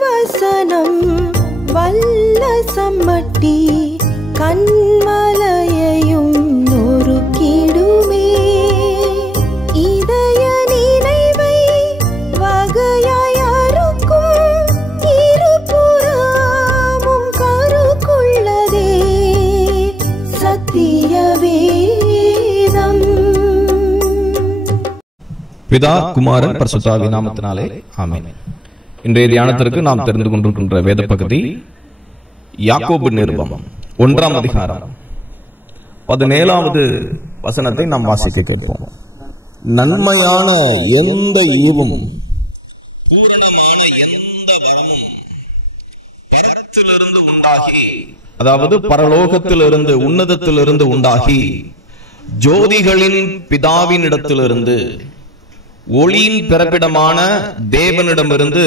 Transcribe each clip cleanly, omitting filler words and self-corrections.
திருவசனம் வல்ல சம்மட்டி கண்மலையையும் நொறுக்கிடுமே. இதய நினைவை வகையாய் அறுக்கும் இருபுறமும் கருக்குள்ளதே சத்திய வேதம். பிதா குமாரன் பரிசுத்த நாமத்தினாலே ஆமென். இன்றைய தியானத்திற்கு நாம் தெரிந்து கொண்டிருக்கின்ற வேத பகுதி யாக்கோபு நிருபம் 1ஆம் அதிகாரம் 17வது வசனத்தை நாம் வாசிக்க கேட்போம். நன்மையான எந்த ஈவும் பூரணமான எந்த வரமும் பரத்திலிருந்து உண்டாகி, அதாவது பரலோகத்திலிருந்து உன்னதத்திலிருந்து உண்டாகி ஜோதிகளின் பிதாவின் இடத்திலிருந்து ஒளியின் பிறப்பிடமான தேவனிடமிருந்து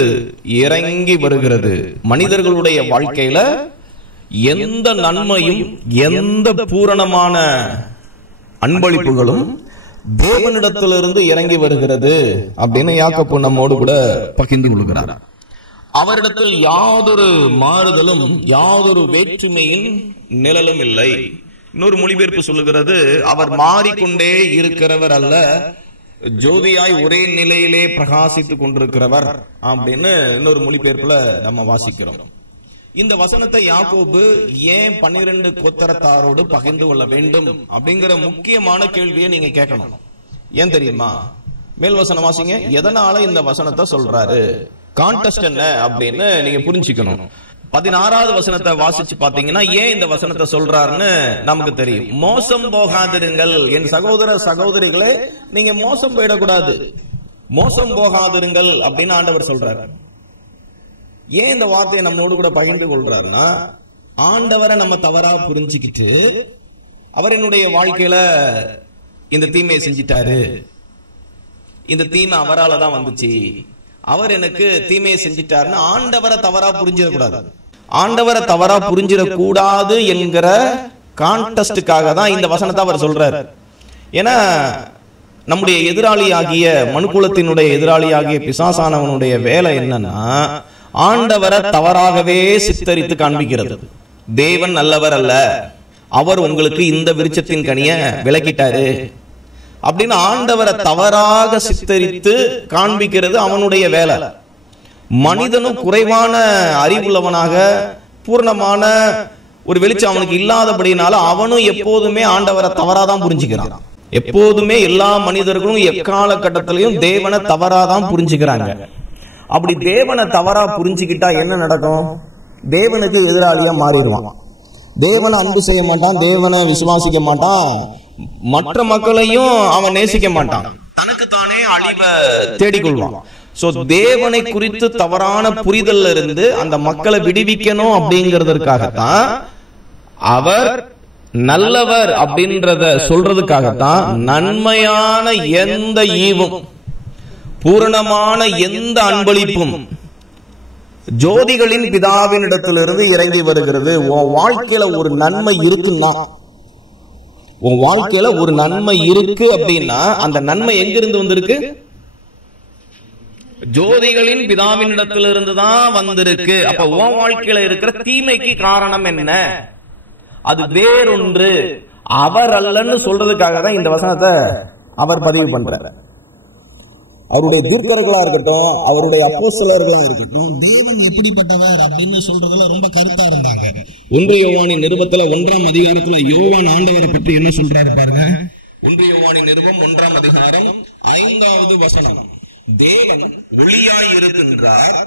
இறங்கி வருகிறது. மனிதர்களுடைய வாழ்க்கையில எந்த நன்மையும் எந்த பூரணமான அன்பளிப்புகளும் தேவனிடத்திலிருந்து இறங்கி வருகிறது அப்படின்னு யாக்கோபு நம்மோடு கூட பகிர்ந்து கொள்கிறார். அவரிடத்தில் யாதொரு மாறுதலும் யாதொரு வேற்றுமையின் நிழலும் இல்லை. இன்னொரு மொழிபெயர்ப்பு சொல்லுகிறது, அவர் மாறிக்கொண்டே இருக்கிறவர் அல்ல, ஜோதியாய் ஒரே நிலையிலே பிரகாசித்துக் கொண்டிருக்கிறவர் அப்படின்னு இன்னொரு மொழிபெயர்ப்புல நம்ம வாசிக்கிறோம். இந்த வசனத்தை யாக்கோபு ஏன் 12 கோத்திரத்தாரோடு பகிர்ந்து கொள்ள வேண்டும் அப்படிங்கிற முக்கியமான கேள்வியை நீங்க கேட்கணும். ஏன் தெரியுமா? மேல் வசனம் வாசிங்க. எதனால இந்த வசனத்தை சொல்றாரு, கான்டெஸ்ட் என்ன அப்படின்னு நீங்க புரிஞ்சுக்கணும். 16வது வசனத்தை வாசிச்சு பாத்தீங்கன்னா ஏன் இந்த வசனத்தை சொல்றாருன்னு நமக்கு தெரியும். மோசம் போகாதிருங்கள், என் சகோதர சகோதரிகளே, நீங்க மோசம் போயிடக்கூடாது, மோசம் போகாதிருங்கள் அப்படின்னு ஆண்டவர் சொல்றாரு. ஏன் இந்த வார்த்தையை நம்மளோடு கூட பகிர்ந்து கொள்றாருன்னா, ஆண்டவரை நம்ம தவறா புரிஞ்சுக்கிட்டு அவர் என்னுடைய வாழ்க்கையில இந்த தீமையை செஞ்சிட்டாரு, இந்த தீமை அவரால் தான் வந்துச்சு, அவர் எனக்கு தீமையை செஞ்சிட்டாருன்னு ஆண்டவரை தவறா புரிஞ்சிடக்கூடாது. ஆண்டவரை தவறா புரிஞ்சிடக்கூடாது என்கிற கான்டெஸ்டுக்காக தான் இந்த வசனத்தை அவர் சொல்றாரு. ஏன்னா நம்முடைய எதிராளியாகிய மனுக்குலத்தினுடைய எதிராளியாகிய பிசாசானவனுடைய வேலை என்னன்னா, ஆண்டவரை தவறாகவே சித்தரித்து காண்பிக்கிறது. தேவன் நல்லவர் அல்ல, அவர் உங்களுக்கு இந்த விருட்சத்தின் கனியை விலக்கிட்டாரு அப்படின்னு ஆண்டவரை தவறாக சித்தரித்து காண்பிக்கிறது அவனுடைய வேலை. மனிதனும் குறைவான அறிவுள்ளவனாக பூர்ணமான ஒரு வெளிச்சம் அவனுக்கு இல்லாதபடினால அவனும் எப்போதுமே ஆண்டவரை தவறாதான் புரிஞ்சுக்கிறான். எப்போதுமே எல்லா மனிதர்களும் எக்காலகட்டத்திலையும் தேவனை தவறாதான் புரிஞ்சுக்கிறாங்க. அப்படி தேவனை தவறா புரிஞ்சுக்கிட்டா என்ன நடக்கும்? தேவனுக்கு எதிராளியா மாறிடுவான். தேவனை அன்பு செய்ய மாட்டான், தேவனை விசுவாசிக்க மாட்டான், மற்ற மக்களையும் அவன் நேசிக்க மாட்டான், தனக்கு தானே அழிவை தேடிக்கொள்வான். சோ தேவனை குறித்து தவறான புரிதல்ல இருந்து அந்த மக்களை விடுவிக்கணும் அப்படிங்கிறதுக்காகத்தான், அவர் நல்லவர் அப்படின்றத சொல்றதுக்காகத்தான் நன்மையான எந்த ஈவும் பூரணமான எந்த அன்பளிப்பும் ஜோதிகளின் பிதாவின் இடத்திலிருந்து இறங்கி வருகிறது. உன் வாழ்க்கையில ஒரு நன்மை இருக்குன்னா, உன் வாழ்க்கையில ஒரு நன்மை இருக்கு அப்படின்னா அந்த நன்மை எங்கிருந்து வந்திருக்கு? ஜோதிகளின் பிதாவின் இடத்திலிருந்து தான் வந்திருக்கு. அப்ப உன் வாழ்க்கையில இருக்கிற தீமைக்கு காரணம் என்ன? அது வேறொன்று, அவர் அல்லன்னு சொல்றதுக்காக தான் இந்த வசனத்தை அவர் பதிவு பண்றார். அவருடைய தீர்க்கர்களா இருக்கட்டும், அவருடைய அப்போஸ்தலர்களா இருக்கட்டும், தேவன் எப்படிப்பட்டவர் அப்படின்னு சொல்றதுல ரொம்ப கருத்தா இருந்தாங்க. 1 யோவானின் நிருபத்துல 1ஆம் அதிகாரத்துல யோவான் ஆண்டவரை பற்றி என்ன சொல்றாரு பாருங்க. 1 யோவானின் நிருபம் 1ஆம் அதிகாரம் 5வது வசனம். தேவன் ஒளியாய் இருக்கின்றார்,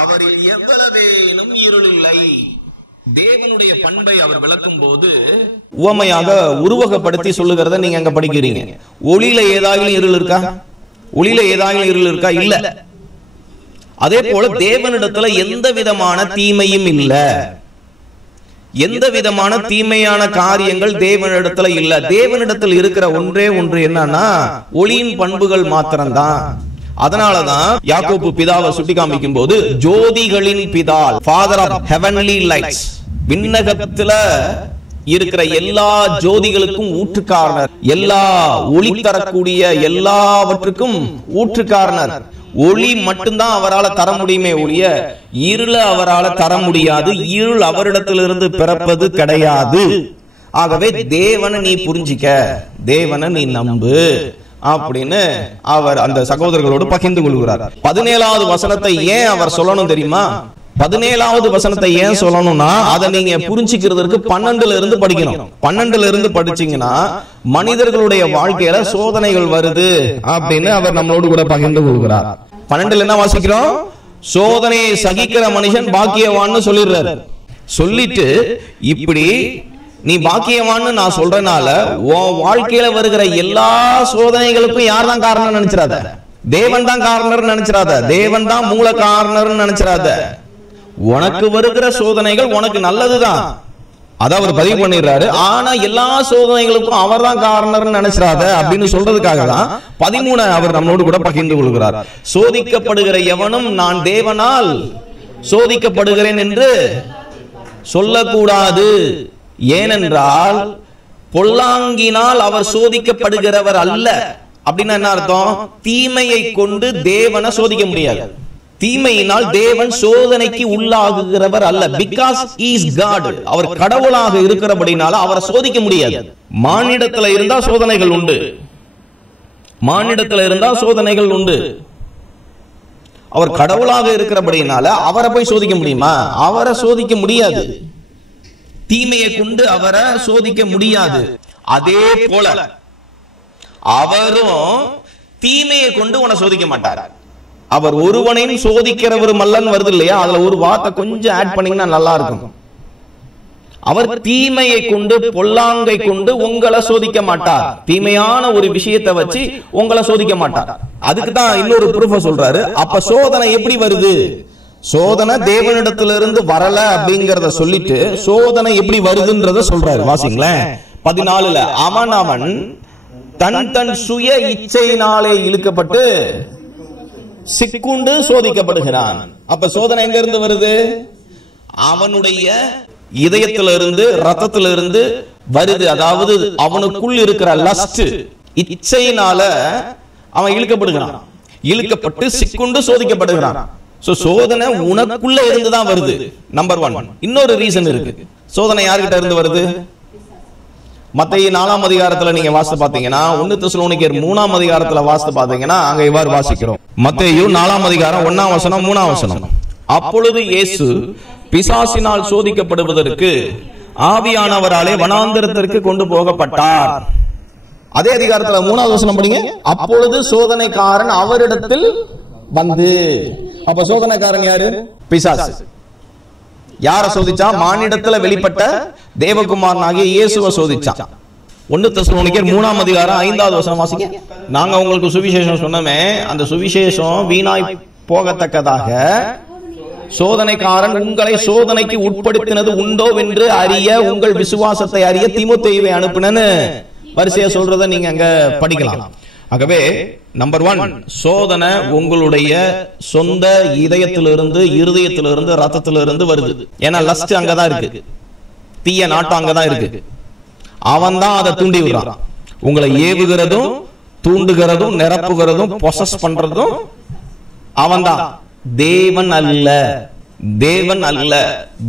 அவரில் எவ்வளவேனும் இருள் இல்லை. தேவனுடைய பண்பை அவர் விளக்கும் போது உவமையாக உருவகப்படுத்தி சொல்லுகிறத நீங்க அங்க படிக்கிறீங்க. ஒளியில ஏதாவது இருள் இருக்கா? ஒளியில ஏதாவது இருள் இருக்கா? இல்ல. அதே போல தேவனிடத்துல எந்த விதமான தீமையும் இல்ல, எந்த விதமான தீமையான காரியங்கள் தேவனிடத்துல இல்ல. தேவனிடத்தில் இருக்கிற ஒன்றே ஒன்று என்னன்னா ஒளியின் பண்புகள் மாத்திரம்தான். அதனாலதான் யாக்கோபு பிதாவை சுட்டி காமிக்கும் போது ஜோதிகளின் பிதா, ஃபாதர் ஆஃப் ஹெவன்லி லைட்ஸ், விண்ணகத்துல இருக்கிற எல்லா ஜோதிகளுக்கும் ஊற்றுக்காரனர், எல்லா ஒளி தரக்கூடிய எல்லாவற்றுக்கும் ஊற்றுக்காரனர், ஒளி மட்டும்தான் அவரால் தர முடியுமே ஒழிய இருள அவரால் தர முடியாது. இருள் அவரிடத்திலிருந்து பிறப்பது கிடையாது. ஆகவே தேவனை நீ புரிஞ்சிக்க, தேவனை நீ நம்பு அப்படின்னு அவர் அந்த சகோதரர்களோடு பகிர்ந்து கொள்கிறார். 17வது வசனத்தை ஏன் அவர் சொல்லணும் தெரியுமா? 17வது வசனத்தை ஏன் சொல்லணும்னா அதை நீங்க புரிஞ்சுக்கிறதுக்கு 12ல இருந்து படிக்கணும். 12ல இருந்து படிச்சீங்கன்னா மனிதர்களுடைய வாழ்க்கையில சோதனைகள் வருது அப்படின்னு அவர் நம்மளோடு கூட பகிர்ந்து கொள்கிறார். 12ல என்ன வாசிக்கிறோம்? சோதனையை சகிக்கிற மனுஷன் பாக்கியவான்னு சொல்லிடுறாரு. சொல்லிட்டு இப்படி நீ பாக்கியவான்னு நான் சொல்றனால உன் வாழ்க்கையில வருகிற எல்லா சோதனைகளுக்கும் யார் தான் காரணம் நினைச்சிடாத. தேவன் தான் காரணர் நினைச்சிடாத. தேவன் தான் மூல காரணர் நினைச்சிடாத. உனக்கு வருகிற சோதனைகள் உனக்கு நல்லதுதான், அதை அவர் பதிவு பண்ணிடுறாரு. ஆனா எல்லா சோதனைகளுக்கும் அவர் தான் காரணர் நினைச்சிடாத அப்படின்னு சொல்றதுக்காக தான் 13 அவர் நம்மளோடு கூட பகிர்ந்து கொள்கிறார். சோதிக்கப்படுகிற எவனும் நான் தேவனால் சோதிக்கப்படுகிறேன் என்று சொல்லக்கூடாது. ஏனென்றால் பொல்லாங்கினால் அவர் சோதிக்கப்படுகிறவர் அல்ல. அப்படின்னா என்ன அர்த்தம்? தீமையை கொண்டு தேவனை சோதிக்க முடியாது. தீமையினால் தேவன் சோதனைக்கு உள்ளாகுகிறவர் அல்ல. Because he is God. அவர் கடவுளாக இருக்கிறபடினால அவரை சோதிக்க முடியாது. மானிடத்துல இருந்தா சோதனைகள் உண்டு, மானிடத்துல இருந்தா சோதனைகள் உண்டு. அவர் கடவுளாக இருக்கிறபடினால அவரை போய் சோதிக்க முடியுமா? அவரை சோதிக்க முடியாது. தீமையை கொண்டு அவரை சோதிக்க முடியாது. அதே போல அவரும் தீமையை கொண்டு உன்னை சோதிக்க மாட்டார். அவர் ஒருவனையும் சோதிக்கிறவர் மல்லன் வருது இல்லையா, அதுல ஒரு வார்த்தை கொஞ்சம் ஆட் பண்ணீங்கன்னா நல்லா இருக்கும். அவர் தீமையை கொண்டு பொல்லாங்கை கொண்டு உங்களை சோதிக்க மாட்டார். தீமையான ஒரு விஷயத்தை வச்சு உங்களை சோதிக்க மாட்டார். அதுக்கு தான் இன்னொரு ப்ரூஃப் சொல்றாரு. அப்ப சோதனை எப்படி வருது? சோதனை தேவனிடத்திலிருந்து வரல அப்படிங்கறத சொல்லிட்டு சோதனை எப்படி வருதுன்றத சொல்றாரு. வாசிங்களேன் 14ல அவன் தன் தன் சுய இச்சையினாலே இழுக்கப்பட்டு சிக்குண்டு சோதிக்கப்படுகிறான். அப்ப சோதனை எங்க இருந்து வருது? அவனுடைய இதயத்திலிருந்து ரத்தத்திலிருந்து வருது. அதாவது அவனுக்குள் இருக்கிற லஸ்ட் இச்சையினால அவன் இழுக்கப்படுகிறான். இழுக்கப்பட்டு சிக்குண்டு சோதிக்கப்படுகிறான். சோதனை உனக்குள்ள இருந்துதான் வருது. நம்பர் 1. இன்னொரு ரீசன் இருக்கு. சோதனை யார்கிட்ட இருந்து வருது? மத்தேயு 4ஆம் அதிகாரத்துல நீங்க வாசித்து பாத்தீங்கன்னா, 1 தெசலோனிக்கேயர் 3ஆம் அதிகாரத்துல வாசித்து பாத்தீங்கன்னா அங்க இவ்வாறு வாசிக்கிறோம். மத்தேயு 4ஆம் அதிகாரம் 1ஆம் வசனம் 3ஆம் வசனம். அப்பொழுது இயேசு பிசாசினால் சோதிக்கப்படுவதற்கு ஆவியானவராலே வனாந்தரத்திற்கு கொண்டு போகப்பட்டார். அதே அதிகாரத்துல 3ஆவது வசனம் படிங்க. அப்பொழுது சோதனைக்காரன் அவரிடத்தில் வந்து. அப்ப சோதனைக்காரன் யாரு? பிசாசு. யார சோதிச்சா? மானிடத்துல வெளிப்பட்ட தேவகுமாரனாகிய இயேசுவை சோதிச்சான். 1 தெசலோனிக்கேயர் 3ஆம் அதிகாரம் 5வது வசனம் வாசிங்க. நாங்க உங்களுக்கு சுவிசேஷம் சொன்னோமே, அந்த சுவிசேஷம் வீணாய் போகத்தக்கதாக சோதனைக்காரன் உங்களை சோதனைக்கு உட்படுத்தினது உண்டோ என்று அறிய உங்கள் விசுவாசத்தை அறிய தீமோத்தேயுவை அனுப்பினன்னு வரிசையா சொல்றத நீங்க அங்க படிக்கலாம். ஆகவே நம்பர் 1, சோதனை உங்களுடைய சொந்த இதயத்திலிருந்து, இருதயத்திலிருந்து, ரத்தத்திலிருந்து வருது. ஏன்னா லஸ்ட் அங்கதான் இருக்கு, தீய நாட்டம் அங்கதான் இருக்கு. அவன் தான் அதை தூண்டி விடுறான். உங்களை ஏவுகிறதும் தூண்டுகிறதும் நிரப்புகிறதும் பொசஸ் பண்றதும் அவன் தான். தேவன் அல்ல, தேவன் அல்ல.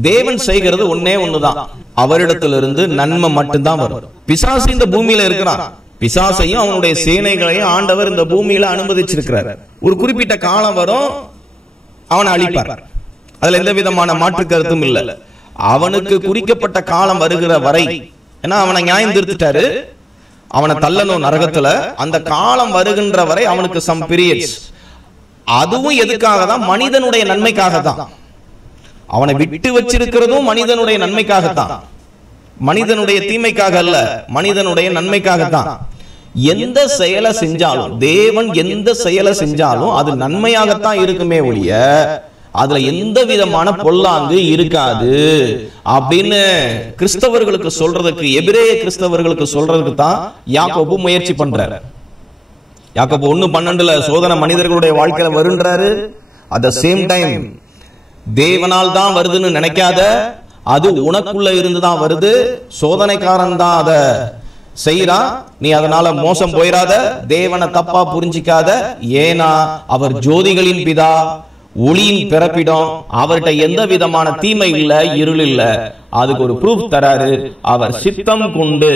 தேவன் செய்கிறது ஒன்னே ஒண்ணுதான், அவரிடத்திலிருந்து நன்மை மட்டும்தான் வரும். பிசாசு இந்த பூமியில இருக்கிறான். பிசாசையும் அவனுடைய சேனைகளையும் ஆண்டவர் இந்த பூமியில அனுமதிச்சிருக்கிறார். ஒரு குறிப்பிட்ட காலம் வரும், அவனை அழிப்பார். அதுல எந்த விதமான மாற்று கருத்தும் இல்ல. அவனுக்கு குறிக்கப்பட்ட காலம் வருகிற வரை, ஏன்னா அவனை நியாயம் தீர்த்துட்டாரு, அவனை தள்ளணும் நரகத்துல. அந்த காலம் வருகின்ற வரை அவனுக்கு சம் பீரியட்ஸ். அதுவும் எதுக்காக தான்? மனிதனுடைய நன்மைக்காக தான். அவனை விட்டு வச்சிருக்கிறதும் மனிதனுடைய நன்மைக்காகத்தான், மனிதனுடைய தீமைக்காக அல்ல, மனிதனுடைய நன்மைக்காகத்தான். எந்த செயலை செஞ்சாலும், தேவன் எந்த செயலை செஞ்சாலும் அது நன்மையாகத்தான் இருக்குமே ஒழிய அதுல எந்த விதமான பொல்லாங்கு இருக்காது அப்படின்னு கிறிஸ்தவர்களுக்கு சொல்றதுக்கு, எபிரேய கிறிஸ்தவர்களுக்கு சொல்றதுக்கு தான் யாக்கோபு முயற்சி பண்றாரு. யாக்கோபு 1:12 சோதனை மனிதர்களுடைய வாழ்க்கையில வருன்றாரு. அட் த சேம் டைம் தேவனால் தான் வருதுன்னு நினைக்காத, அது உனக்குள்ள இருந்துதான் வருது. சோதனைக்காரன் தான் அதை செய்யறான், நீ அதனால மோசம் போயிடாத, தேவனை தப்பா புரிஞ்சிக்காத. ஏனா அவர் ஜோதிகளின் பிதா, ஒளியின் பிறப்பிடம், அவர்கிட்ட எந்த விதமான தீமை இல்ல, இருள் இல்ல. அதுக்கு ஒரு ப்ரூஃப் தராரு. அவர் சித்தம் கொண்டு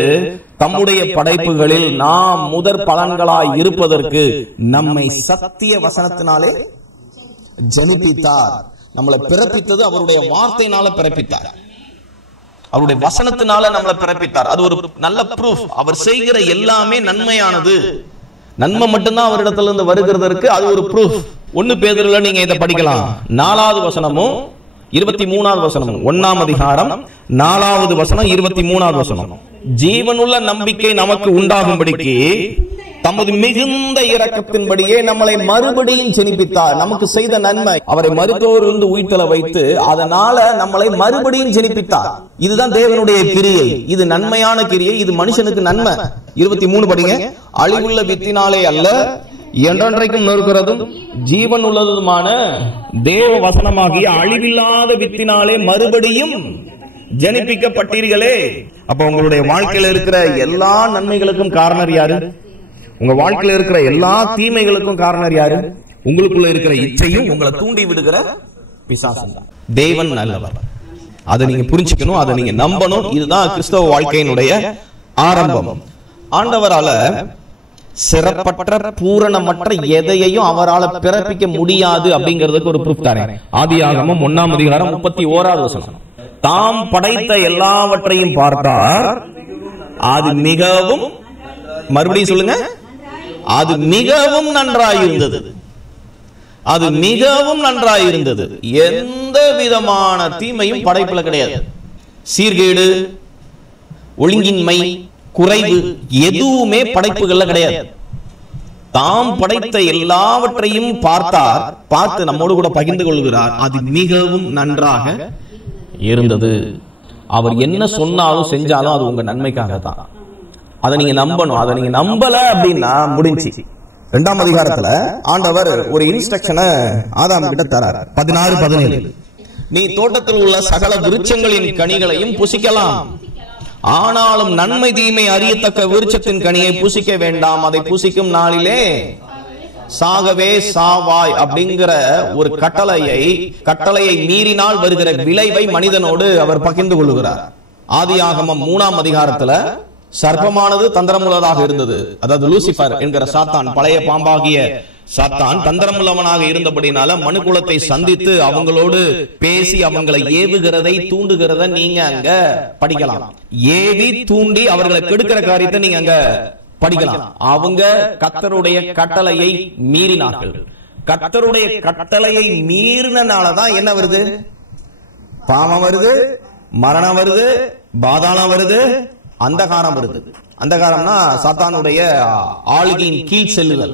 தம்முடைய படைப்புகளில் நாம் முதற் பலன்களாய் இருப்பதற்கு நம்மை சத்திய வசனத்தினாலே ஜனிப்பித்தார். நம்மளை பிறப்பித்தது அவருடைய வார்த்தையினால பிறப்பித்தார், அவருடைய வசனத்தினால நம்மளை பிறப்பித்தார். அது ஒரு நல்ல ப்ரூஃப். அவர் செய்கிற எல்லாமே நன்மையானது, நன்மை மட்டும்தான் அவரிடத்துல இருந்து வருகிறதற்கு அது ஒரு ப்ரூஃப். 1 பேதுருல நீங்க இதை படிக்கலாம். 4வது வசனமும் 23வது வசனமும், 1ஆம் அதிகாரம் 4வது வசனம் 23வது வசனம். ஜீவனுள்ள நம்பிக்கை நமக்கு உண்டாகும்படிக்கு தமது மிகுந்த இரக்கத்தின்படியே நம்மளை மறுபடியும் ஜெனிப்பித்தார். நமக்கு செய்த நன்மை, அவரை மருத்துவரிலிருந்து உயிர்த்தெழ வைத்து அதனால நம்மளை மறுபடியும் ஜெனிப்பித்தார். இதுதான் தேவனுடைய கிரியை. இது நன்மையான கிரியை, இது மனுஷனுக்கு நன்மை. 23 படிங்க. அழிவுள்ள வித்தினாலே அல்ல, என்றென்றைக்கும் நிற்கிறதும் ஜீவன் உள்ளதுமான தேவ வசனமாகிய அழிவில்லாத வித்தினாலே மறுபடியும் ஜனிப்பிக்கப்பட்டீர்களே. அப்ப உங்களுடைய வாழ்க்கையில இருக்கிற எல்லா நன்மைகளுக்கும் காரணம் யாரு? உங்க வாழ்க்கையில இருக்கிற எல்லா தீமைகளுக்கும் காரணம் யாரு? உங்களுக்குள்ள இருக்கிற இச்சையும் உங்களை தூண்டி விடுகிற பிசாசு. தேவன் நல்லவர், அதை நீங்க புரிஞ்சுக்கணும், அதை நீங்க நம்பணும். இதுதான் கிறிஸ்தவ வாழ்க்கையினுடைய ஆரம்பம். ஆண்டவரால சிறப்பற்ற பூரணமற்ற எதையையும் அவரால் பிறப்பிக்க முடியாது அப்படிங்கிறதுக்கு ஒரு ப்ரூஃப் தரேன். ஆதியாகமம் 1ஆம் அதிகாரம் 31வது வசனம். தாம் படைத்த எல்லாவற்றையும் பார்த்தார், அது மிகவும், மறுபடியும் சொல்லுங்க, அது மிகவும் நன்றாயிருந்தது. அது மிகவும் நன்றாயிருந்தது. எந்த விதமான தீமையும் படைப்புல கிடையாது. சீர்கேடு, ஒழுங்கின்மை, குறைவு எதுவுமே படைப்புகள்ல கிடையாது. தாம் படைத்த எல்லாவற்றையும் பார்த்தார், பார்த்து நம்மோடு கூட பகிர்ந்து கொள்கிறார். அது மிகவும் நன்றாக இருந்தது. அவர் என்ன சொன்னாலும் செஞ்சாலும் அது உங்க நன்மைக்காக தான். அதை நீங்க நம்பணும். அதை நீங்க நம்பல அப்படின்னா முடிஞ்சு. 2ஆம் அதிகாரத்துல ஆண்டவர் ஒரு இன்ஸ்ட்ரக்ஷனை ஆதாம் கிட்ட தரார். 16-17. நீ தோட்டத்தில் உள்ள சகல விருட்சங்களின் கனிகளையும் புசிக்கலாம், ஆனாலும் நன்மை தீமை அறியத்தக்க விருட்சத்தின் கனியை புசிக்க வேண்டாம், அதை புசிக்கும் நாளிலே சாகவே சாவாய் அப்படிங்கிற ஒரு கட்டளையை மீறினால் வருகிற விளைவை மனிதனோடு அவர் பகிர்ந்து கொள்கிறார். ஆதியாகமம் 3ஆம் அதிகாரத்துல சர்ப்பமானது தந்திரமுள்ளதாக இருந்தது. அதாவது லூசிபர் என்கிற சாத்தான், பழைய பாம்பாகிய சாத்தான் தந்திரமுள்ளவனாக இருந்தபடினால மனுக்குலத்தை சந்தித்து அவங்களோடு பேசி அவங்களை ஏவுகிறதை தூண்டுகிறத நீங்க அங்க படிக்கலாம். ஏவி தூண்டி அவர்களை கெடுக்கிற காரியத்தை நீங்க அங்க படிக்கலாம். அவங்க கர்த்தருடைய கட்டளையை மீறினார்கள். கர்த்தருடைய கட்டளையை மீறினாலதான் என்ன வருது? பாவம் வருது, மரணம் வருது, பாதாளம் வருது, அந்தகாரம் வருது. அந்தகாரம்னா சாத்தானுடைய ஆளுகையின் கீழ் செல்லுதல்,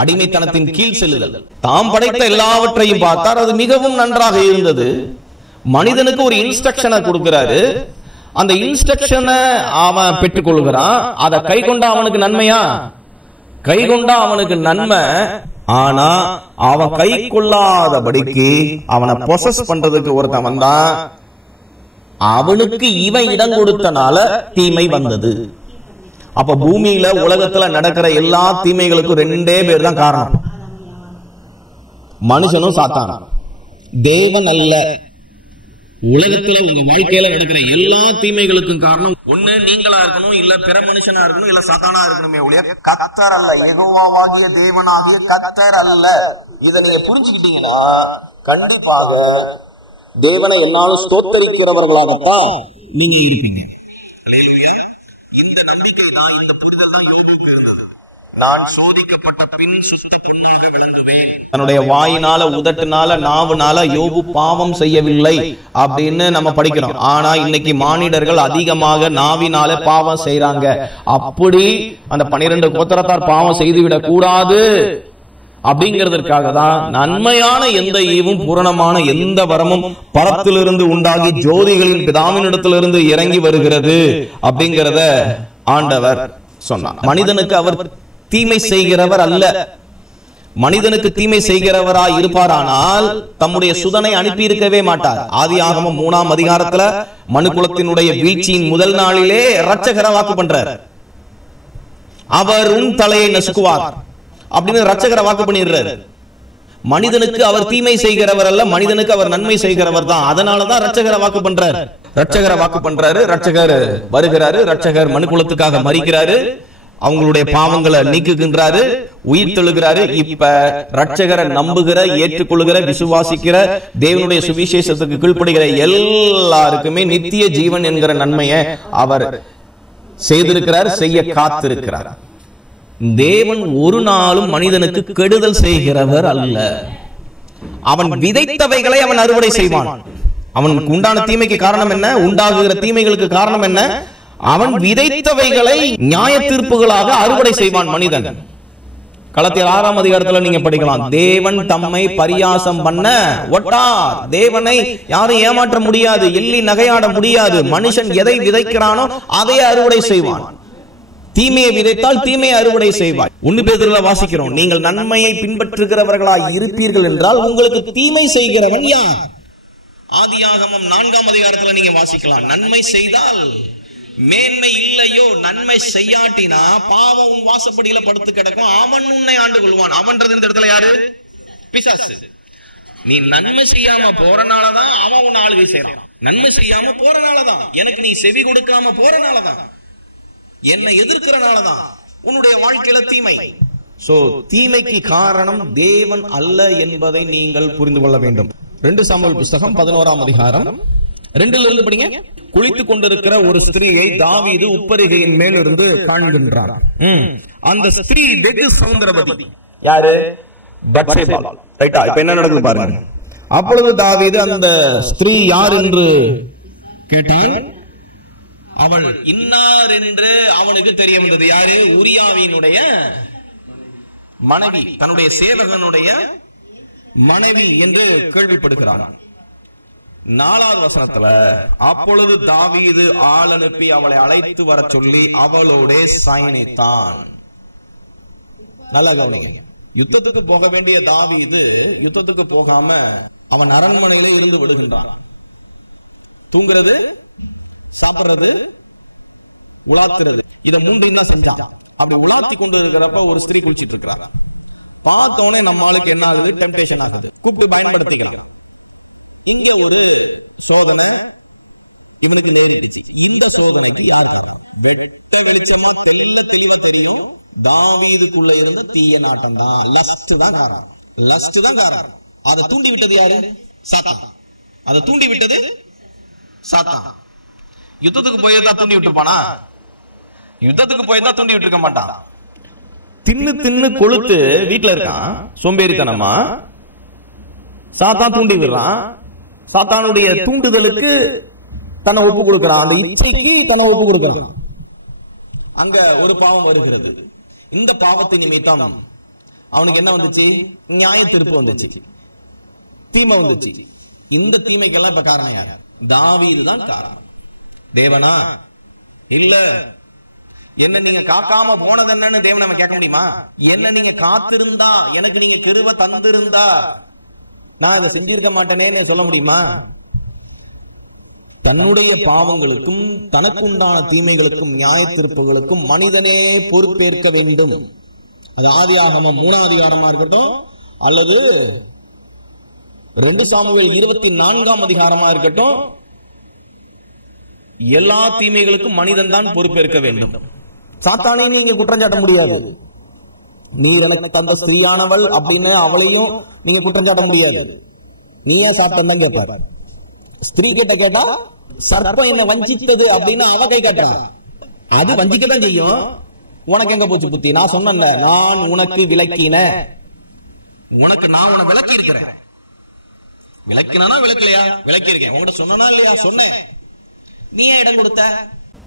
அடிமைத்தனத்தின் கீழ் செல்லுதல். தாம் படைத்த எல்லாவற்றையும் பார்த்தார், அது மிகவும் நன்றாக இருந்தது. மனிதனுக்கு ஒரு இன்ஸ்ட்ரக்ஷனை கொடுக்கிறாரு. அந்த இன்ஸ்ட்ரக்ஷனை அவன் பெற்றுக் கொள்கிறான். அதை கை கொண்டா அவனுக்கு நன்மையா? கை கொண்டா அவனுக்கு நன்மை. ஆனா அவன் கை கொள்ளாதபடிக்கு அவனை பொசஸ் பண்றதுக்கு ஒருத்தன் வந்தான். அவனுக்கு இவன் இடம் கொடுத்தனால தீமை வந்தது. அப்ப பூமியில உலகத்துல நடக்கிற எல்லா தீமைகளுக்கும் 2 பேர் தான் காரணம், மனுஷனும் சாத்தானும். தேவன் அல்ல. உலகத்துல உங்க வாழ்க்கையில நடக்கிற எல்லா தீமைகளுக்கும் காரணம் ஒண்ணு நீங்களா இருக்கணும், இல்ல பிற மனுஷனா இருக்கணும், இல்ல சாத்தானா இருக்கணுமே ஒழிய கர்த்தர் அல்ல. யெகோவாகிய தேவனாகிய கர்த்தர் அல்ல. இதை நீங்க புரிஞ்சுக்கிட்டீங்கன்னா கண்டிப்பாக தேவனை என்னாலும் ஸ்தோத்தரிக்கிறவர்களாகத்தான் நீங்க இருப்பீங்க. இந்த நம்பிக்கை தான், இந்த புரிதல் தான் யோபுக்கு இருந்தது. நான் சோதிக்கப்பட்ட பின் சுத்த பொன்னாக விளங்குவேன். தன்னுடைய வாயினால, உதட்டுனால, நாவுனால யோபு பாவம் செய்யவில்லை அப்படின்னு நம்ம படிக்கிறோம். ஆனா இன்னைக்கு மானிடர்கள் அதிகமாக நாவினால பாவம் செய்யறாங்க. அப்படி அந்த 12 கோத்திரத்தார் பாவம் செய்துவிடக் கூடாது அப்படிங்கிறதுக்காக தான் நன்மையான எந்த ஈவும் பூரணமான எந்த வரமும் பரத்திலிருந்து உண்டாகி ஜோதிகளின் பிதாவினிடத்திலிருந்து இறங்கி வருகிறது அப்படிங்கிறத ஆண்டவர் சொன்னார். மனிதனுக்கு அவர் தீமை செய்கிறவர் அல்ல. மனிதனுக்கு தீமை செய்கிறவராய் இருப்பாரானால் தம்முடைய சுதனை அனுப்பி இருக்கவே மாட்டார். ஆதியாகமம் 3ஆம் அதிகாரத்துல மனுக்குலத்தினுடைய வீழ்ச்சியின் முதல் நாளிலே இரட்சகரை வாக்கு பண்றார். அவர் உன் தலையை நசுக்குவார் அப்படின்னு ரட்சகரை வாக்கு பண்ணிடுறாரு. மனிதனுக்கு அவர் தீமை செய்கிறவர் அல்ல, மனிதனுக்கு அவர் நன்மை செய்கிறவர் தான். அதனாலதான் ரட்சகரை வாக்கு பண்றாரு. ரட்சகர் வருகிறாரு. ரட்சகர் மனுக்குலத்துக்காக மரிக்கிறாரு, அவங்களுடைய பாவங்களை நீக்குகின்றாரு, உயிர் தெழுகிறாரு. இப்ப ரட்சகரை நம்புகிற, ஏற்றுக்கொள்கிற, விசுவாசிக்கிற, தேவனுடைய சுவிசேஷத்துக்கு கீழ்ப்படுகிற எல்லாருக்குமே நித்திய ஜீவன் என்கிற நன்மையை அவர் செய்திருக்கிறார், செய்ய காத்திருக்கிறார். தேவன் ஒரு நாளும் மனிதனுக்கு கெடுதல் செய்கிறவர் அல்ல. அவன் விதைத்தவைகளை அவன் அறுவடை செய்வான். அவனுக்கு உண்டான தீமைக்கு காரணம் என்ன? உண்டாகுகிற தீமைகளுக்கு காரணம் என்ன? அவன் விதைத்தவைகளை நியாய தீர்ப்புகளாக அறுவடை செய்வான் மனிதன். கலாத்தியர் 6ஆம் அதிகாரத்துல நீங்க படிக்கலாம். தேவன் தம்மை பரியாசம் பண்ண ஒட்டார். தேவனை யாரும் ஏமாற்ற முடியாது, எள்ளி நகையாட முடியாது. மனுஷன் எதை விதைக்கிறானோ அதை அறுவடை செய்வான். தீமையை விதைத்தால் தீமையை அறுவடை செய்வாய். 1 பேதுருல வாசிக்கிறோம், நீங்கள் நன்மையை பின்பற்றுகிறவர்களாய் இருப்பீர்கள் என்றால் உங்களுக்கு தீமை செய்கிறவன் யார்? ஆதியாகமம் 4ஆம் அதிகாரத்துல நீங்க வாசிக்கலாம். நன்மை செய்தால் மேன்மை இல்லையோ, நன்மை செய்யாட்டினா பாவம் உன் வாசப்படியில படுத்து கிடக்கும், அவன் உன்னை ஆண்டு கொள்வான். அவன்றது இந்த இடத்துல யாரு? பிசாசு. நீ நன்மை செய்யாம போறனாலதான் அவன் உன் ஆளுகை செய்யறான். நன்மை செய்யாம போறனாலதான், எனக்கு நீ செவி கொடுக்காம போறனாலதான், என்னை எதிர்க்கிறனாலதான் உன்னுடைய வாழ்க்கையில தீமை. சோ தீமைக்கு காரணம் தேவன் அல்ல என்பதை நீங்கள் புரிந்து கொள்ள வேண்டும். 2 சாமுவேல் புத்தகம் 11ஆம் அதிகாரம் 2ல இருந்து படிங்க. குளித்துக் கொண்டிருக்கிற ஒரு ஸ்திரீயை தாவீது உப்பரிகையின் மேலிருந்து காண்கின்றார். அந்த ஸ்திரீ வெகு சௌந்தரவதி. யாரு? பத்சேபாள். ரைட்டா? இப்ப என்ன நடக்குது பாருங்க. அப்பொழுது தாவீது அந்த ஸ்திரீ யார் என்று கேட்டான். அவள் இன்னார் என்று அவனுக்கு தெரிய வந்தது. யாரு? உரியாவினுடைய மனைவி, தன்னுடைய சேவகனுடைய மனைவி என்று கேள்விப்படுகிறான். 4வது வசனத்துல, அப்பொழுது தாவீது ஆள் அனுப்பி அவளை அழைத்து வர சொல்லி அவளோட சாயனைத்தான். நல்லா கவனிங்க. யுத்தத்துக்கு போக வேண்டிய தாவீது யுத்தத்துக்கு போகாம அவன் அரண்மனையில இருந்து விடுகின்றான். தூங்குறது, சாப்பிடுறது, உலாத்துறது, இத 3 தான் செஞ்சான். அப்படி உலாத்தி கொண்டு இருக்கிறப்ப ஒரு ஸ்திரீ குளிச்சுட்டு இருக்கிறாங்க. பார்த்தோன்னே நம்ம ஆளுக்கு என்ன ஆகுது? சந்தோஷம் ஆகுது. கூப்பிட்டு பயன்படுத்துகிறது. இங்க ஒரு சோதனை இவனுக்கு நேரிட்டுச்சு. இந்த சோதனைக்கு யார் காரணம்? வெட்ட வெளிச்சமா தெளிவா தெரியும், தாவீதுக்குள்ள இருந்த தீய நாட்டம் தான். லஸ்ட் தான் காரணம். லஸ்ட் தான் காரணம். அதை தூண்டி விட்டது யாரு? சாத்தான். அதை தூண்டி விட்டது சாத்தான். யுத்தத்துக்கு போயதான் தூண்டி விட்டுருப்பானா? யுத்தத்துக்கு போயதான் தூண்டி விட்டு இருக்க மாட்டான். தின்னு கொளுத்து வீட்டுல இருக்கான், சோம்பேறித்தனமா. சாத்தான் தூண்டி விடுறான். சாத்தானுடைய தூண்டுதலுக்கு தன்னை ஒப்பு கொடுக்கிறான், அந்த இச்சைக்கு தன்னை ஒப்பு கொடுக்கிறான். அங்க ஒரு பாவம் வருகிறது. இந்த பாவத்தின் நிமித்தம் அவனுக்கு என்ன வந்துச்சு? நியாய தீர்ப்பு வந்துச்சு, தீமை வந்துச்சு. இந்த தீமைக்கெல்லாம் இப்ப காரணம் யாரு? தாவீது தான் காரணம். தேவனா? இல்ல. என்ன நீங்க காக்காம போனது என்னன்னு தேவன் நம்ம கேட்க முடியுமா? என்ன நீங்க காத்திருந்தா, எனக்கு நீங்க கிருபை தந்திருந்தா நான் அதை செஞ்சிருக்க மாட்டேனே சொல்ல முடியுமா? தன்னுடைய பாவங்களுக்கும் தனக்குண்டான தீமைகளுக்கும் நியாய தீர்ப்புகளுக்கும் மனிதனே பொறுப்பேற்க வேண்டும். அது ஆதியாகமம் 3ஆம் அதிகாரமா இருக்கட்டும், அல்லது 2 சாமுவேல் 24ஆம் அதிகாரமா இருக்கட்டும், எல்லா தீமைகளுக்கும் மனிதன் தான் பொறுப்பேற்க வேண்டும். சாத்தானே நீங்க குற்றம் சாட்ட முடியாது. நீர் எனக்கு தந்த ஸ்திரீயானவள் அப்படின்னு அவளையும் நீங்க குற்றம் சாட்ட முடியாது. நீ ஏன் சாப்பிட்டு தான் கேட்பாரு. ஸ்திரீ கிட்ட கேட்டா சர்ப்பம் என்ன வஞ்சித்தது அப்படின்னு அவ கை காட்டுறான். அது வஞ்சிக்கதான் செய்யும். உனக்கு எங்க போச்சு புத்தி? நான் சொன்னேன்ல, நான் உனக்கு விளக்கின, உனக்கு நான் உன விளக்கி இருக்கிறேன். விளக்கினா விளக்கலையா? விளக்கி இருக்கேன். உங்ககிட்ட சொன்னா இல்லையா? சொன்னேன். நீ ஏன் இடம் கொடுத்த?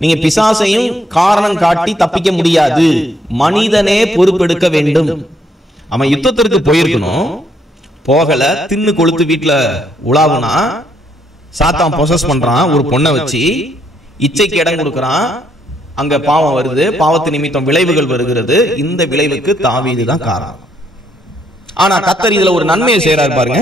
நீங்க பிசாசையும் காரணம் காட்டி தப்பிக்க முடியாது. மனிதனே பொறுப்பெடுக்க வேண்டும். அவன் யுத்தத்திற்கு போயிருக்கணும், போகல, தின்னு கொளுத்து வீட்டுல உலாவுனா சாத்தான் பொசஸ் பண்றான். ஒரு பொண்ணை வச்சு இச்சைக்கு இடம் கொடுக்கறான். அங்க பாவம் வருது, பாவத்து நிமித்தம் விளைவுகள் வருகிறது. இந்த விளைவுக்கு தாவீது தான் காரணம். ஆனா கர்த்தர் இதுல ஒரு நன்மையை செய்யறாரு பாருங்க.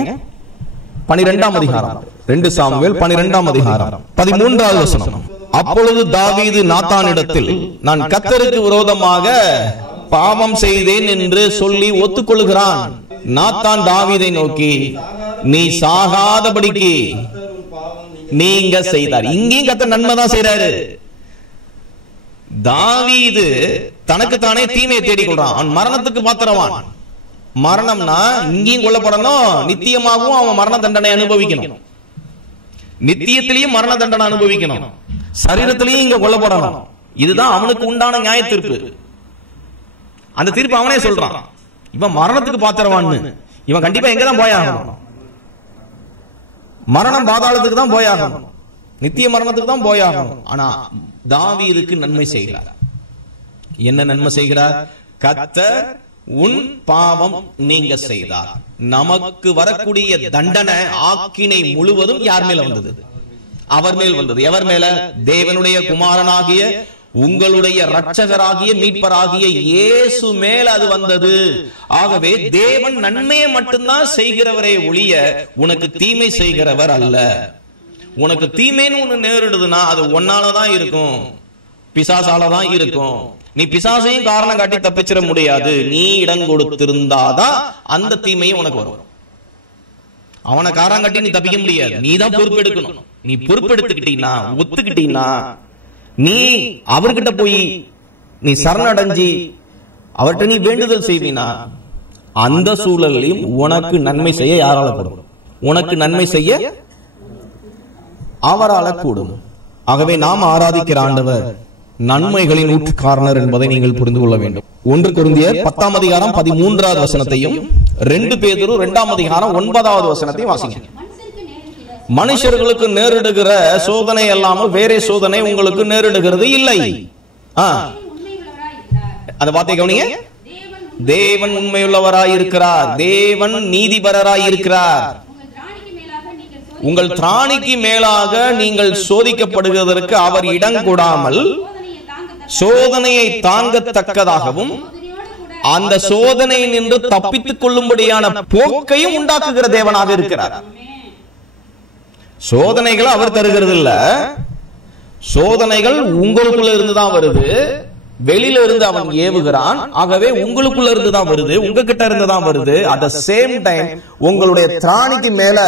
12ஆம் அதிகாரம் 2 சாமுவேல் 12ஆம் அதிகாரம் 13வது வசனம். அப்பொழுது தாவீது நாத்தானிடத்தில், நான் கர்த்தருக்கு விரோதமாக பாவம் செய்தேன் என்று சொல்லி ஒத்துக்கொள்கிறான். நாத்தான் தாவீதை நோக்கி, நீ சாகாதபடிக்கு நீங்க செய்தார். இங்கேயும் கர்த்தர் நன்மைதான் செய்யறாரு. தாவீது தனக்குத்தானே தீமையை தேடிக்கொள்றான். அவன் மரணத்துக்கு பாத்திரவான். மரணம்னா இங்கேயும் கொல்லப்படணும், நித்தியமாகவும் அவன் மரண தண்டனை அனுபவிக்கணும். நித்தியத்திலையும் மரண தண்டனை அனுபவிக்கணும், சரீரத்திலையும் இங்க கொல்லப்படணும். இதுதான் அவனுக்கு உண்டான நியாய தீர்ப்பு. அந்த தீர்ப்பு அவனே சொல்றான். இவன் மரணத்துக்கு பாத்திரவான்னு. இவன் கண்டிப்பா எங்கதான் போயாகணும்? மரணம் பாதாளத்துக்கு தான் போயாகணும், நித்திய மரணத்துக்கு தான் போயாகணும். ஆனா தாவீதுக்கு நன்மை செய்கிறார். என்ன நன்மை செய்கிறார்? கர்த்தர் உன் பாவம் நீங்க செய்தார். நமக்கு வரக்கூடிய தண்டனை ஆக்கினை முழுவதும் யார் மேல வந்தது? அவர் மேல் வந்தது. எவர் மேல? தேவனுடைய குமாரனாகிய உங்களுடைய இரட்சகராகிய மீட்பராகிய இயேசு மேல் அது வந்தது. ஆகவே தேவன் நன்மையை மட்டும்தான் செய்கிறவரே ஒழிய உனக்கு தீமை செய்கிறவர் அல்ல. உனக்கு தீமைன்னு ஒண்ணு நேரிடுதுன்னா அது ஒன்னாலதான் இருக்கும், பிசாசாலதான் இருக்கும். நீ பிசாசையும் காரணம் காட்டி தப்பிச்சிட முடியாது. நீ இடம் கொடுத்திருந்தாதான் அந்த தீமையும் உனக்கு வரும். அவனை காரணம் காட்டி நீ தப்பிக்க முடியாது. நீ தான் பொறுப்பெடுக்கணும். நீ பொறுப்பெடுத்துக்கிட்டீங்கன்னா, ஒத்துக்கிட்டீங்கன்னா, நீ அவர்கிட்ட போய் நீ சரணடைஞ்சி அவர்கிட்ட நீ வேண்டுதல் செய்வீனா, அந்த சூழலையும் உனக்கு நன்மை செய்ய யாரால கூடும்? உனக்கு நன்மை செய்ய அவரால கூடும். ஆகவே நாம் ஆராதிக்கிற ஆண்டவர் நன்மைகளின் ஊற்றுக்காரனர் என்பதை நீங்கள் புரிந்து கொள்ள வேண்டும். 1 கொரிந்தியர் 10ஆம் அதிகாரம் 13வது வசனத்தையும் 2 பேதுரு 2ஆம் அதிகாரம் 9வது வசனத்தையும் வாசிங்க. மனுஷர்களுக்கு நேரிடுகிற சோதனை அல்லாமல் வேறே சோதனை உங்களுக்கு நேரிடுகிறது இல்லை. அந்த வார்த்தை கவனிங்க. தேவன் உண்மையுள்ளவராய் இருக்கிறார். தேவன் நீதிபரராய் இருக்கிறார். உங்கள் திராணிக்கு மேலாக நீங்கள் சோதிக்கப்படுவதற்கு அவர் இடம் கொடாமல் சோதனையை தாங்கத்தக்கதாகவும் அந்த சோதனை நின்று தப்பித்துக் கொள்ளும்படியான போக்கையும் உண்டாக்குகிற தேவனாக இருக்கிறார். சோதனைகள் அவர் தருகிறது இல்ல. சோதனைகள் உங்களுக்குள்ள இருந்துதான் வருது. வெளியில இருந்து அவன் ஏவுகிறான். ஆகவே உங்களுக்குள்ள இருந்துதான் வருது, உங்ககிட்ட இருந்துதான் வருது. அட் த சேம் டைம் உங்களுடைய திராணிக்கு மேல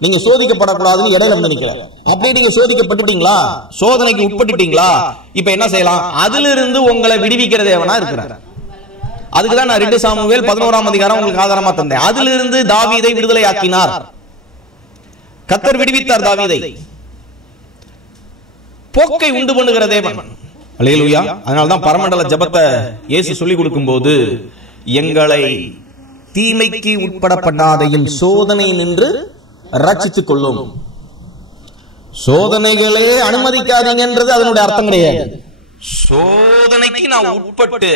நீங்க சோதிக்கப்படக்கூடாதுன்னு இடையில வந்து நிக்கிற. அப்படியே நீங்க சோதிக்கப்பட்டுட்டீங்களா, சோதனைக்கு உட்பட்டுட்டீங்களா, இப்ப என்ன செய்யலாம்? அதுல இருந்து உங்களை விடுவிக்கிற தேவனா இருக்கிறார். அதுக்குதான் நான் 2 சாமுவேல் 11ஆம் அதிகாரம் உங்களுக்கு ஆதாரமா தந்தேன். அதுல இருந்து தாவீதை விடுதலை ஆக்கினார். கர்த்தர் விடுவித்தார் தாவீதை. போக்கை உண்டு பண்ணுகிற தேவன். அல்லேலூயா. அதனால்தான் பரமண்டல ஜெபத்தை இயேசு சொல்லிக் கொடுக்கும் போது, எங்களை தீமைக்கு உட்பட பண்ணாதையும் சோதனை நின்று ரட்சித்துக் கொள்ளும். சோதனைகளே அனுமதிக்காதீங்கன்றது அதனுடைய அர்த்தம் கிடையாது. சோதனைக்கு நான் உட்பட்டு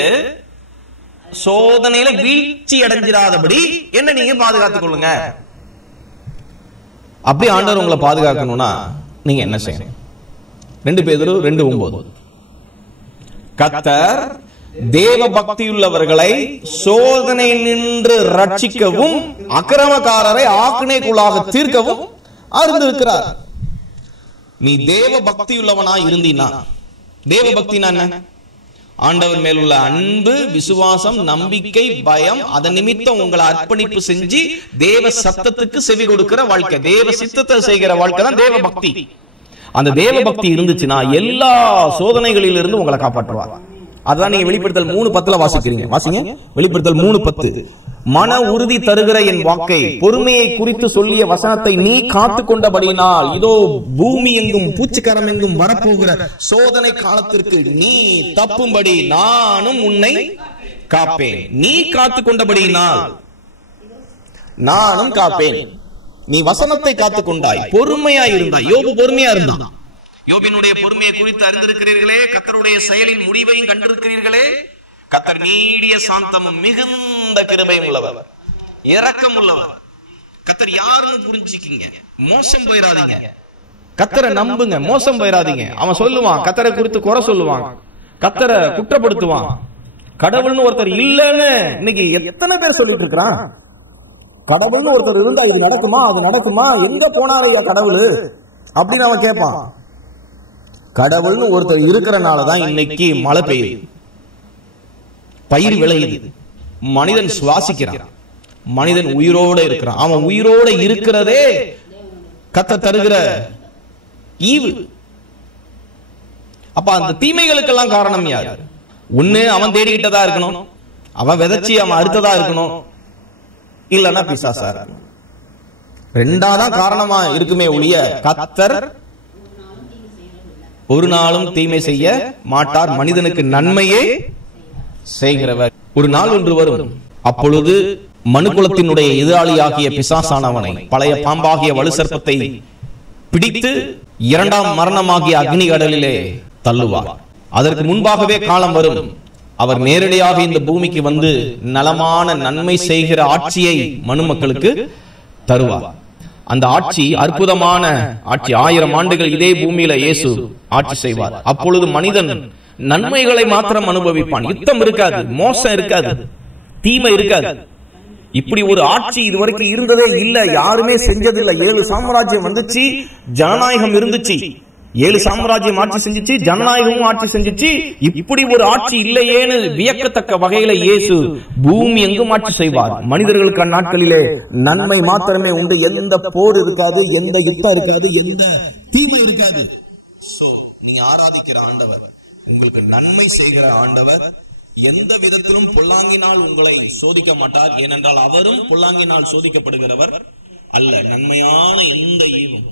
சோதனையில வீழ்ச்சி அடைஞ்சிடாதபடி என்ன நீங்க பாதுகாத்துக் கொள்ளுங்க. அப்படி ஆண்டவர் உங்களை பாதுகாக்கணும்னா நீங்க என்ன செய்யணும்? 2 பேதுரு 2:9. கர்த்தர் தேவ பக்தியுள்ளவர்களை சோதனை நின்று ரட்சிக்கவும் அக்கிரமக்காரரை ஆக்கினைக்குள்ளாக தீர்க்கவும் அறிந்திருக்கிறார். நீ தேவ பக்தியுள்ளவனா இருந்தீனா, தேவ பக்தினா என்ன? ஆண்டவர் மேலுள்ள அன்பு, விசுவாசம், நம்பிக்கை, பயம், அதன் நிமித்தம் உங்களை அர்ப்பணிப்பு செஞ்சு தேவ சத்தத்துக்கு செவி கொடுக்கிற வாழ்க்கை, தேவ சித்தத்தை செய்கிற வாழ்க்கை தான் தேவ பக்தி. அந்த தேவ பக்தி இருந்துச்சுன்னா எல்லா சோதனைகளிலிருந்து உங்களை காப்பாற்றுவார். அதான் நீங்க வெளிப்படுத்தல் 3:10 வாசிக்கிறீங்க. வாசிங்க. வெளிப்படுத்தல் 3:10. மன உறுதி தருகிற என் வாக்கை, பொறுமையை குறித்து சொல்லிய வசனத்தை நீ காத்து கொண்டபடியினால் இதோ பூமி எங்கும் பூச்சிக்கரம் எங்கும் வரப்போகிற சோதனை காலத்திற்கு நீ தப்பும்படி நானும் உன்னை காப்பேன். நீ காத்து கொண்டபடியினால் நானும் காப்பேன். நீ வசனத்தை காத்துக் கொண்டாய், பொறுமையாய் இருந்தாய். யோபு பொறுமையா இருந்தான். யோபினுடைய பொறுமையை குறித்து அறிந்திருக்கிறீர்களே, கர்த்தருடைய செயலின் முடிவையும் கண்டிருக்கிறீர்களே. கர்த்தர் நீடிய சாந்தமும் மிகுந்த கிருபையும் உள்ளவர், இரக்கம் உள்ளவர். கர்த்தர் யாருன்னு புரிஞ்சுக்கிங்க, மோசம் போயிடாதீங்க. கர்த்தரை நம்புங்க, மோசம் போயிடாதீங்க. அவன் சொல்லுவான், கர்த்தரை குறித்து குறை சொல்லுவான், கர்த்தரை குற்றப்படுத்துவான். கடவுள்னு ஒருத்தர் இல்லன்னு இன்னைக்கு எத்தனை பேர் சொல்லிட்டு இருக்கிறான்? கடவுள்னு ஒருத்தர் இருந்தா இது நடக்குமா, அது நடக்குமா, எங்க போனாரையா கடவுள் அப்படின்னு அவன் கேட்பான். கடவுள்னு ஒருத்தர் இருக்கிறனாலதான் இன்னைக்கு மழை பெய்யுது, பயிர் விளையுது, மனிதன் சுவாசிக்கிறான், மனிதன் உயிரோட இருக்கிறான். அவன் உயிரோட இருக்கிறதே கர்த்தர் தருகிற ஈவு. அப்ப அந்த தீமைகளுக்கெல்லாம் காரணம் யாரு? ஒண்ணு அவன் தேடிக்கிட்டதா இருக்கணும், அவன் விதைச்சி அவன் அறுத்ததா இருக்கணும், இல்லன்னா பிசாசா இருக்கணும். ரெண்டாதான் காரணமா இருக்குமே ஒழிய கர்த்தர் ஒரு நாளும் தீமை செய்ய மாட்டார். மனிதனுக்கு நன்மையே செய்கிறவர். ஒரு நாள் ஒன்று வரும், அப்பொழுது மனுக்குலத்தினுடைய எதிராளியாகிய பிசாசானவனை, பழைய பாம்பாகிய வலுசர்ப்பத்தை பிடித்து இரண்டாம் மரணமாகிய அக்னி கடலிலே தள்ளுவார். அதற்கு முன்பாகவே காலம் வரும், அவர் நேரடியாக இந்த பூமிக்கு வந்து நலமான நன்மை செய்கிற ஆட்சியை மனு மக்களுக்கு தருவார். அந்த ஆட்சி அற்புதமான ஆட்சி. 1000 ஆண்டுகள் இதே பூமியில இயேசு ஆட்சி செய்வார். அப்பொழுது மனிதன் நன்மைகளை மாத்திரம் அனுபவிப்பான். யுத்தம் இருக்காது, மோசம் இருக்காது, தீமை இருக்காது. இப்படி ஒரு ஆட்சி இதுவரைக்கும் இருந்ததே இல்ல, யாருமே செஞ்சதில்லை. 7 சாம்ராஜ்யம் வந்துச்சு, ஜனநாயகம் இருந்துச்சு. 7 சாம்ராஜ்யம் ஆட்சி செஞ்சிச்சு, ஜனநாயகமும் ஆட்சி செஞ்சிச்சு. இப்படி ஒரு ஆட்சி இல்லையேன்னு வியக்கத்தக்க வகையில இயேசு பூமி எங்கும் ஆட்சி செய்வார். மனிதர்களுக்கு அந்நாட்களிலே நன்மை மாத்திரமே உண்டு. எந்த போர் இருக்காது, எந்த யுத்தம் இருக்காது, எந்த தீமை இருக்காது. சோ நீங்க ஆராதிக்கிற ஆண்டவர் உங்களுக்கு நன்மை செய்கிற ஆண்டவர். எந்த விதத்திலும் பொல்லாங்கினால் உங்களை சோதிக்க மாட்டார். ஏனென்றால் அவரும் பொல்லாங்கினால் சோதிக்கப்படுகிறவர் அல்ல. நன்மையான எந்த ஈவும்,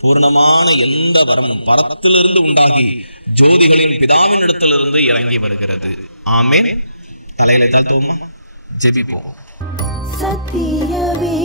பூர்ணமான எந்த வரமும் பரத்திலிருந்து உண்டாகி ஜோதிகளின் பிதாவின் இடத்திலிருந்து இறங்கி வருகிறது. ஆமென். தலையில தாழ்த்துவோமா, ஜெபிப்போம். சத்தியவே